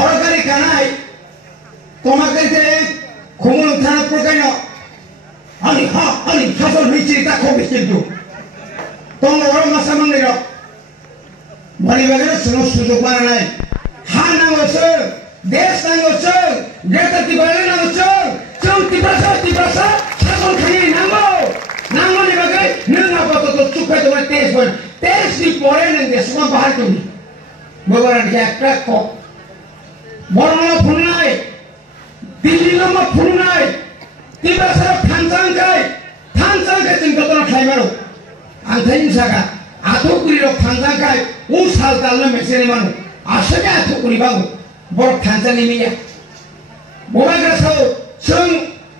অরকারি কানাই তোমাকে যে খুমুল থানা প্রকাইন আনি শাসন হয়েছে তা খুব কিন্তু তোমার ওর মাসা মন্দির বলিবাগের কোনো সুযোগ পারে নাই হা নাঙছ দেশ নাঙছ গ্রেতাতি বলে নাঙছ তীব্রাসা শাসন খালি নাঙ্গো নিবাগে নং আপাতত চুপে তোমার তেজ নি পরে নেন দেশ মা বাহার তুমি বগরান কে একটা কক বর্ণনা ফুল নাই দিল্লি নামা ফুল নাই তীব্রাসা থানসাংকাই চিন্তা খাইমারো আন্থাইন সাগা আথকুরির থানসাংকাই ও সাল তালনা মেসেনি মানো আসলে আথকুরি বাবু বড় থানসানি মিয়া ববাগ্রাসাও जों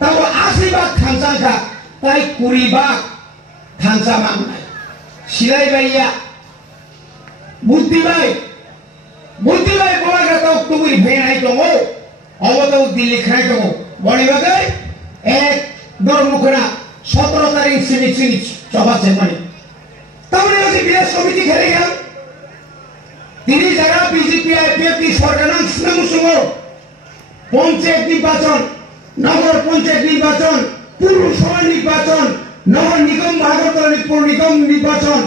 ताव 80 भाग थानसांखा ताई 20 भाग थानसा मांगनाय सिलायबाइया बुद्धिबाई बबाग्राताव तुगुरि भेनाय दङ अबताव दिल्ली खानाय दङ बनिबागै एक दरमुखना 17 तारिख सिनि सभा सेमानि तावनि आजि बिलास समिति खेले गया তিনি যারা বিজেপি আইপিএফ কি সরকার নাম সুনামুসুমো পঞ্চায়েত নির্বাচন নগর পঞ্চায়েত নির্বাচন পৌরসভা নির্বাচন নগর নিগম মহানগর পৌর নিগম নির্বাচন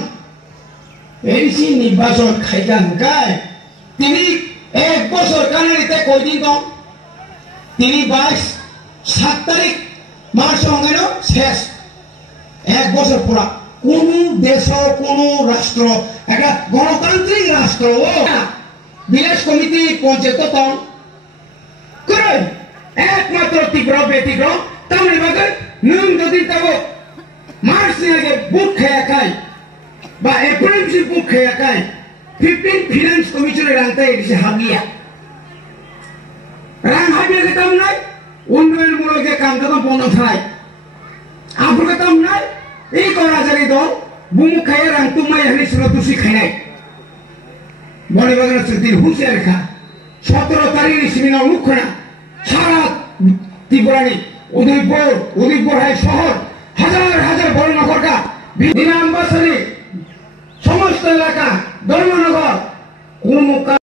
এইসি নির্বাচন খাইতাম গায় তিনি এক বছর কানারিতে কয়দিন কম তিনি 7 তারিখ মার্চ অঙ্গেন শেষ এক বছর পুরা কোন দেশ কোন রাষ্ট্র একটা গণতান্ত্রিক রাষ্ট্র বিলাস কমিটি পঞ্চায়েত তখন করে একমাত্র তীব্র ব্যতিক্রম তাহলে বাগে নং যদি তাব মার্চ আগে বুক খেয়া খায় বা এপ্রিল বুক খেয়া খায় 15 ফিনান্স কমিশনের রাংতে এসে হাবিয়া রাং হাবিয়া কেতাম নাই উন্নয়নমূলক যে কাম কাম বন্ধ থায় আফু কেতাম নাই এই করাজারি দল বুমুক খাইয়া রাং তুমাই হানি সুরা দুসি খাইনাই বড় বাগান সত্যি হুঁশিয়ার খা 17 তারিখ সিমিনা মুখনা সারা ত্রিপুরানি উদয়পুর হাই শহর হাজার বড় নগরকা বিনা আমবাসনী সমস্ত এলাকা ধর্মনগর কোন